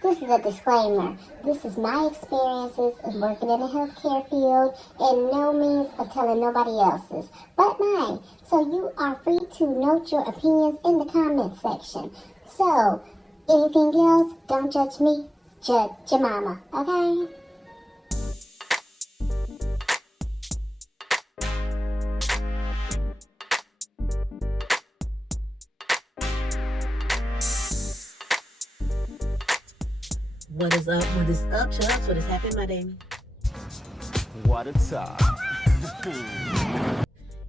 This is a disclaimer. This is my experiences of working in the healthcare field, and no means of telling nobody else's, but mine. So you are free to note your opinions in the comment section. So, anything else, don't judge me, judge your mama, okay? What is up? What is up, Chubbs? What is happening, my Damie? What a top.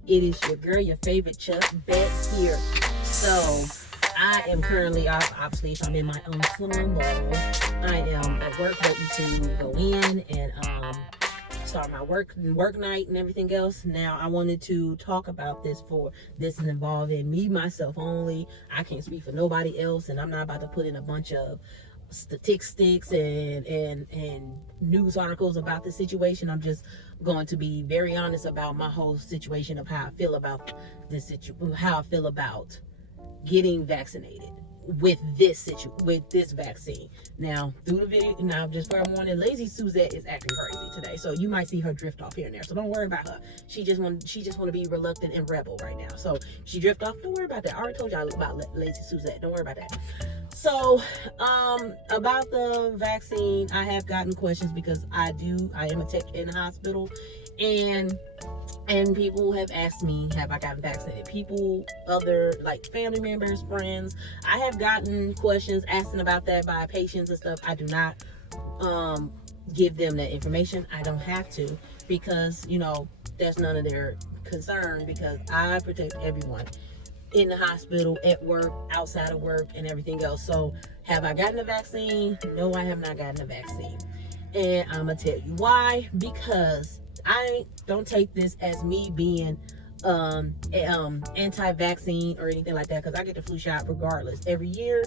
It is your girl, your favorite Chubb, Beth here. So, I am currently, obviously, if I'm in my own salon ball, I am at work waiting to go in and start my work night and everything else. Now, I wanted to talk about this this is involving me, myself only. I can't speak for nobody else, and I'm not about to put in a bunch of statistics and news articles about the situation. I'm just going to be very honest about my whole situation of how I feel about this how I feel about getting vaccinated with this vaccine. Now, through the video, now just for a warning, Lazy Suzette is acting crazy today, so you might see her drift off here and there. So don't worry about her. She just want to be reluctant and rebel right now. So she drift off. Don't worry about that. I already told y'all about Lazy Suzette. Don't worry about that. So, about the vaccine, I have gotten questions because I am a tech in the hospital, and people have asked me, have I gotten vaccinated? People, other, like family members, friends, I have gotten questions asking about that by patients and stuff. I do not, give them that information. I don't have to, because, that's none of their concern, because I protect everyone in the hospital, at work, outside of work, and everything else. So, have I gotten a vaccine? No, I have not gotten a vaccine. And I'm gonna tell you why. Because I don't take this as me being anti-vaccine or anything like that, because I get the flu shot regardless every year,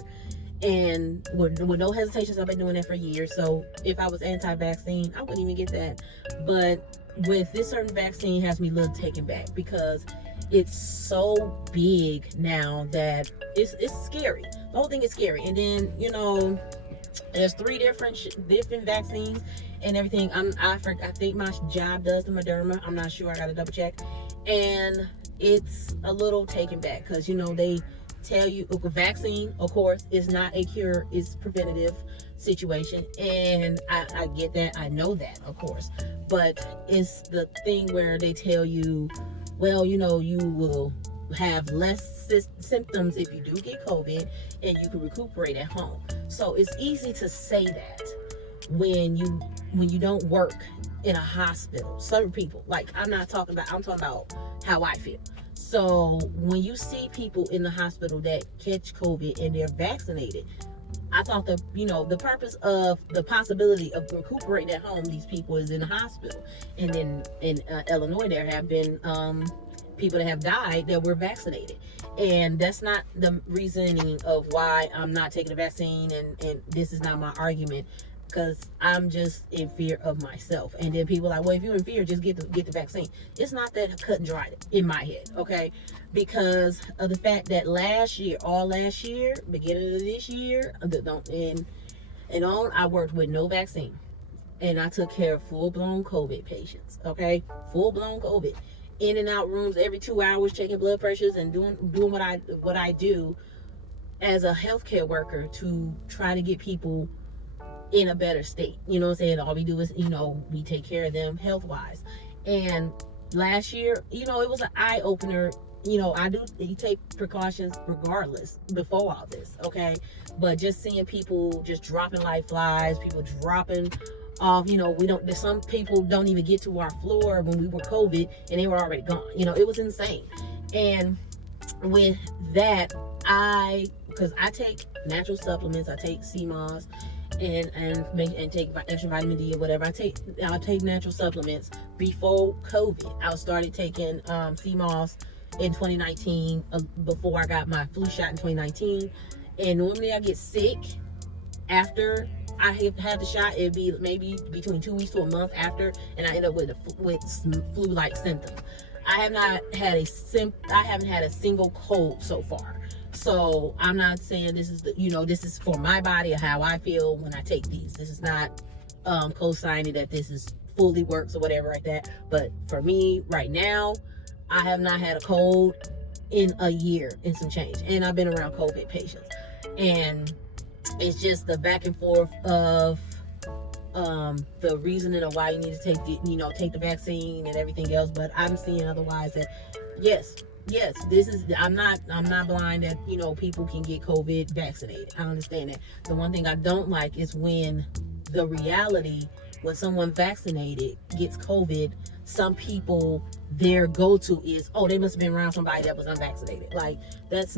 and with no hesitations. I've been doing that for years. So if I was anti-vaccine, I wouldn't even get that. But with this certain vaccine, has me a little taken back, because it's so big now that it's scary. The whole thing is scary. And then, there's 3 different vaccines and everything. I think my job does the Moderna. I'm not sure. I got to double check. And it's a little taken back, because, they tell you a vaccine, of course, is not a cure. It's preventative situation. And I get that. I know that, of course. But it's the thing where they tell you, well, you will have less symptoms if you do get COVID, and you can recuperate at home. So it's easy to say that when you don't work in a hospital. Certain people, like, I'm talking about how I feel. So when you see people in the hospital that catch COVID and they're vaccinated, I thought that, the purpose of the possibility of recuperating at home, these people is in the hospital. And then in Illinois, there have been people that have died that were vaccinated. And that's not the reasoning of why I'm not taking the vaccine, and this is not my argument, because I'm just in fear of myself. And then people are like, well, if you're in fear, just get the vaccine. It's not that cut and dry in my head, okay? Because of the fact that all last year, beginning of this year, I worked with no vaccine. And I took care of full-blown COVID patients, okay? Full-blown COVID. In and out rooms every 2 hours, checking blood pressures and doing what I do as a healthcare worker to try to get people in a better state. You know what I'm saying? All we do is, we take care of them health-wise. And last year, it was an eye-opener. You take precautions regardless before all this, okay? But just seeing people just dropping like flies, people dropping off, some people don't even get to our floor when we were COVID, and they were already gone. It was insane. And with that, because I take natural supplements, I take CMOS, and take extra vitamin D or whatever. I'll take natural supplements. Before COVID, I started taking CMOS in 2019, before I got my flu shot in 2019. And normally I get sick after I have had the shot. It'd be maybe between 2 weeks to a month after, and I end up with flu-like symptoms. I haven't had a single cold so far. So I'm not saying this is this is for my body or how I feel when I take these. This is not co-signing that this is fully works or whatever like that. But for me right now, I have not had a cold in a year and some change, and I've been around COVID patients, and it's just the back and forth of the reasoning of why you need to take the vaccine and everything else. But I'm seeing otherwise that yes, this is, I'm not blind that people can get COVID vaccinated. I understand that. The one thing I don't like is when the reality, when someone vaccinated gets COVID, some people, their go-to is, oh, they must have been around somebody that was unvaccinated. Like, let's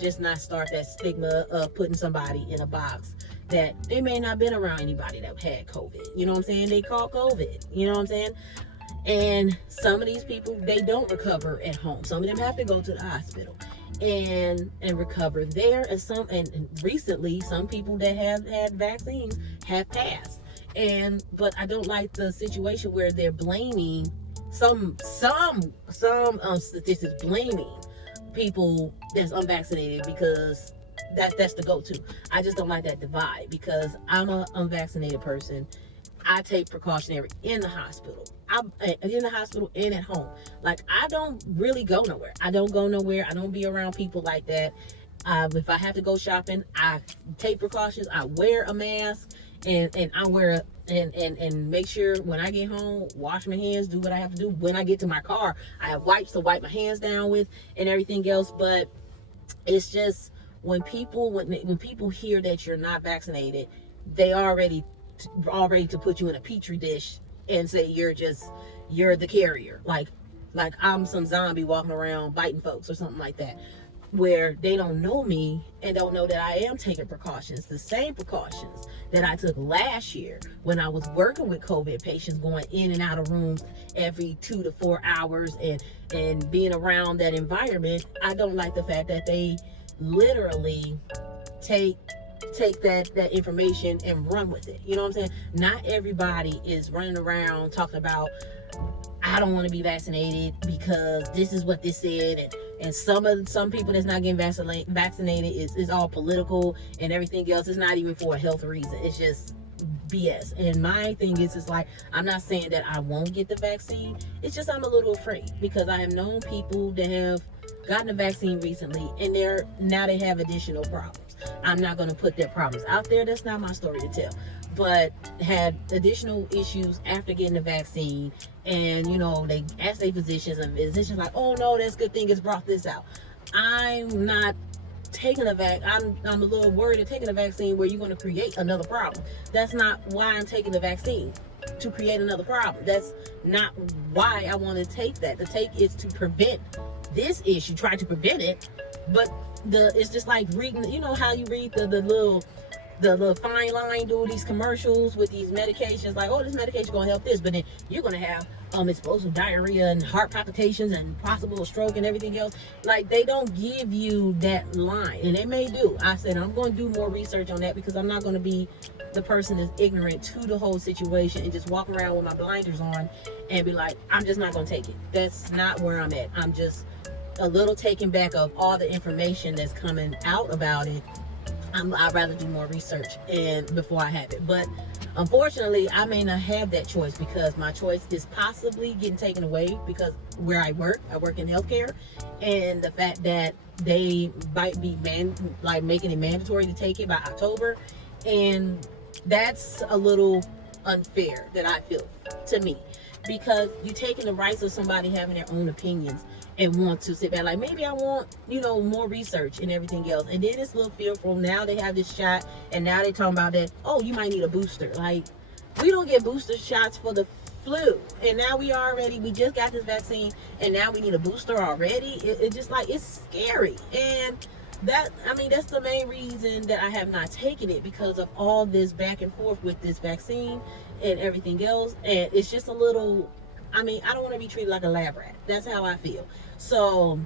just not start that stigma of putting somebody in a box that they may not been around anybody that had COVID. You know what I'm saying? They call COVID. You know what I'm saying? And some of these people, they don't recover at home. Some of them have to go to the hospital and recover there. And recently, some people that have had vaccines have passed. But I don't like the situation where they're blaming some statistics blaming people that's unvaccinated because that's the go-to. I just don't like that divide because I'm an unvaccinated person. I take precautionary in the hospital. I'm in the hospital and at home. Like, I don't really go nowhere. I don't be around people like that. If I have to go shopping, I take precautions. I wear a mask and I wear and make sure when I get home, wash my hands, do what I have to do. When I get to my car, I have wipes to wipe my hands down with and everything else. But it's just when people hear that you're not vaccinated, they already to put you in a petri dish and say you're the carrier, like I'm some zombie walking around biting folks or something like that, where they don't know me and don't know that I am taking precautions, the same precautions that I took last year when I was working with COVID patients, going in and out of rooms every 2 to 4 hours and being around that environment. I don't like the fact that they literally take that information and run with it. You know what I'm saying? Not everybody is running around talking about, I don't want to be vaccinated because this is what this said, and some people that's not getting vaccinated is all political and everything else. It's not even for a health reason. It's just BS. And my thing is like, I'm not saying that I won't get the vaccine. It's just I'm a little afraid because I have known people that have gotten the vaccine recently and they have additional problems. I'm not going to put their problems out there. That's not my story to tell. But had additional issues after getting the vaccine, and they asked their physicians, and physicians like, oh no, that's a good thing it's brought this out. I'm not taking a I'm a little worried of taking a vaccine where you're going to create another problem. That's not why I'm taking the vaccine, to create another problem. That's not why I want to take that. The take is to prevent this issue, try to prevent it. But it's just like reading, how you read the little fine line, doing these commercials with these medications, like, oh, this medication gonna help this, but then you're gonna have explosive diarrhea and heart palpitations and possible stroke and everything else. Like, they don't give you that line, and they may do. I said I'm going to do more research on that because I'm not going to be the person that's ignorant to the whole situation and just walk around with my blinders on and be like, I'm just not going to take it. That's not where I'm at. I'm just a little taken back of all the information that's coming out about it. I'd rather do more research and before I have it. But unfortunately, I may not have that choice because my choice is possibly getting taken away because where I work in healthcare, and the fact that they might be making it mandatory to take it by October, and that's a little unfair that I feel to me, because you're taking the rights of somebody having their own opinions and want to sit back like, maybe I want more research and everything else, and then it's a little fearful. Now they have this shot and now they're talking about that, oh, you might need a booster. Like, we don't get booster shots for the flu, and now we just got this vaccine and now we need a booster already. It just like, it's scary. And that's the main reason that I have not taken it, because of all this back and forth with this vaccine and everything else. And it's just a little, I don't want to be treated like a lab rat. That's how I feel. So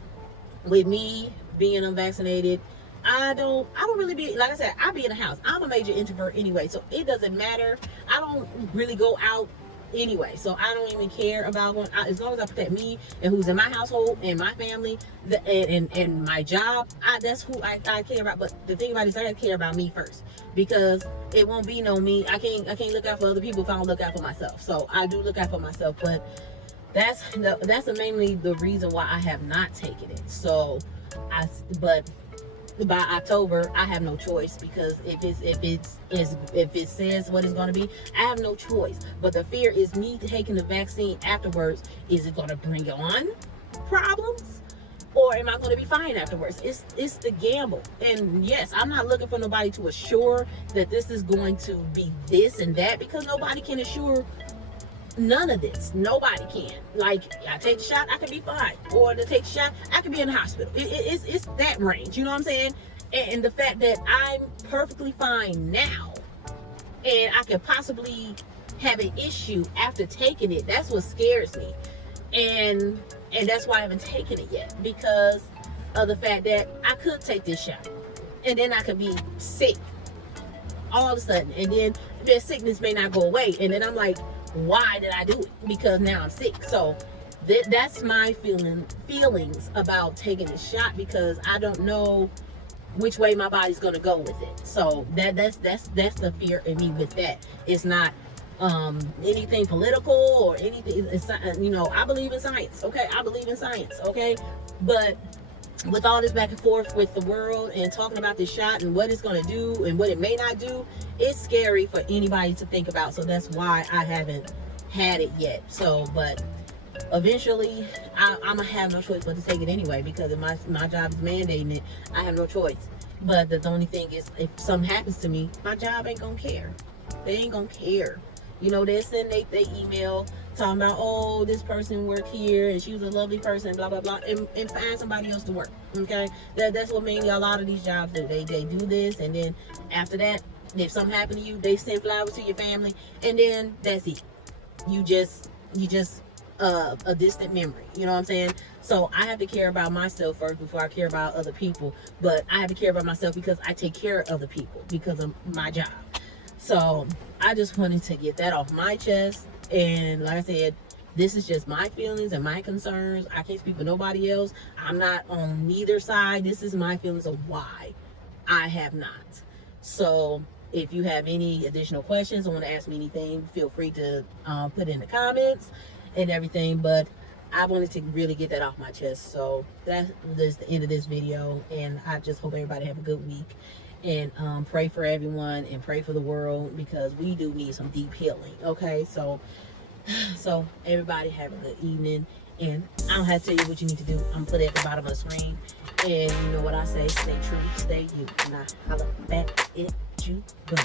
with me being unvaccinated, I don't really be, like I said, I be in the house. I'm a major introvert anyway, so it doesn't matter. I don't really go out anyway. So I don't even care about as long as I protect me and who's in my household and my family and my job. That's who I care about. But the thing about it is I gotta care about me first, because it won't be no me. I can't look out for other people if I don't look out for myself. So I do look out for myself, but that's mainly the reason why I have not taken it. So but by October I have no choice, because if it says what it's going to be, I have no choice. But the fear is me taking the vaccine afterwards. Is it going to bring on problems, or am I going to be fine afterwards? It's the gamble. And yes, I'm not looking for nobody to assure that this is going to be this and that, because nobody can assure none of this. Nobody can. Like, I take the shot, I can be fine, or to take the shot, I can be in the hospital. It's that range, you know what I'm saying? And the fact that I'm perfectly fine now, and I could possibly have an issue after taking it, that's what scares me. And that's why I haven't taken it yet, because of the fact that I could take this shot and then I could be sick all of a sudden, and then the sickness may not go away, and then I'm like, why did I do it? Because now I'm sick. So that's my feelings about taking the shot, because I don't know which way my body's gonna go with it. So that's the fear in me with that. It's not anything political or anything. It's, I believe in science. Okay, I believe in science. Okay, but with all this back and forth with the world and talking about this shot and what it's going to do and what it may not do, it's scary for anybody to think about. So that's why I haven't had it yet. So, but eventually I'm gonna have no choice but to take it anyway, because if my job is mandating it, I have no choice. But the only thing is, if something happens to me, my job ain't gonna care. They ain't gonna care. They send they email talking about, oh, this person worked here and she was a lovely person, blah blah blah, and find somebody else to work. Okay, that's what mainly a lot of these jobs do. They do this, and then after that, if something happened to you, they send flowers to your family, and then that's it. You just a distant memory. You know what I'm saying? So I have to care about myself first before I care about other people. But I have to care about myself because I take care of other people because of my job. So I just wanted to get that off my chest. And like I said, this is just my feelings and my concerns. I can't speak for nobody else. I'm not on neither side. This is my feelings of why I have not. So if you have any additional questions or want to ask me anything, feel free to put in the comments and everything. But I wanted to really get that off my chest. So that is the end of this video. And I just hope everybody have a good week. And pray for everyone and pray for the world, because we do need some deep healing. Okay, so everybody have a good evening. And I don't have to tell you what you need to do. I'm gonna put it at the bottom of the screen. And you know what I say, stay true, stay you. And I holla back at you. Boom.